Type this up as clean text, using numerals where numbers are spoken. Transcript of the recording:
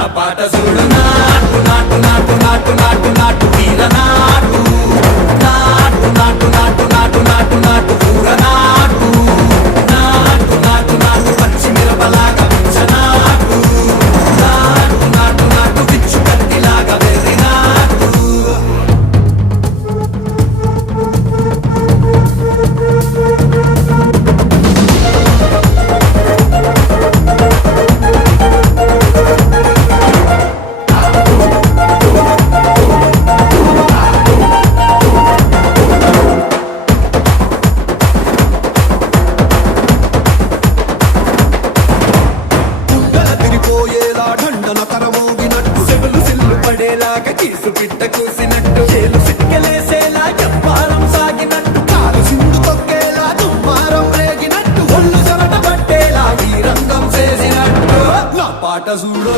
నా పాట చూడు నాటు నాటు నాటు నాటు నాటు నాటు వీర నాటు నాటు నాటు నాటు నాటు నాటు నాటు పూర నాటు నాటు నాటు నాటు పచ్చి మిరపలాగా పిచ్చ నాటు నాటు నాటు నాటు పిచ్చు కత్తిలాగా వెర్రి నాటు పడేలాగా కీసు పిట్ట కూసినట్టు చేలు సిక్కలేసేలా చెప్పారం సాగినట్టు కాలు సింధు తొక్కేలా దుమ్మారం రేగినట్టు ఒళ్ళు చెమట పట్టేలా ఈ రంగం చేసినట్టు నా పాట చూడు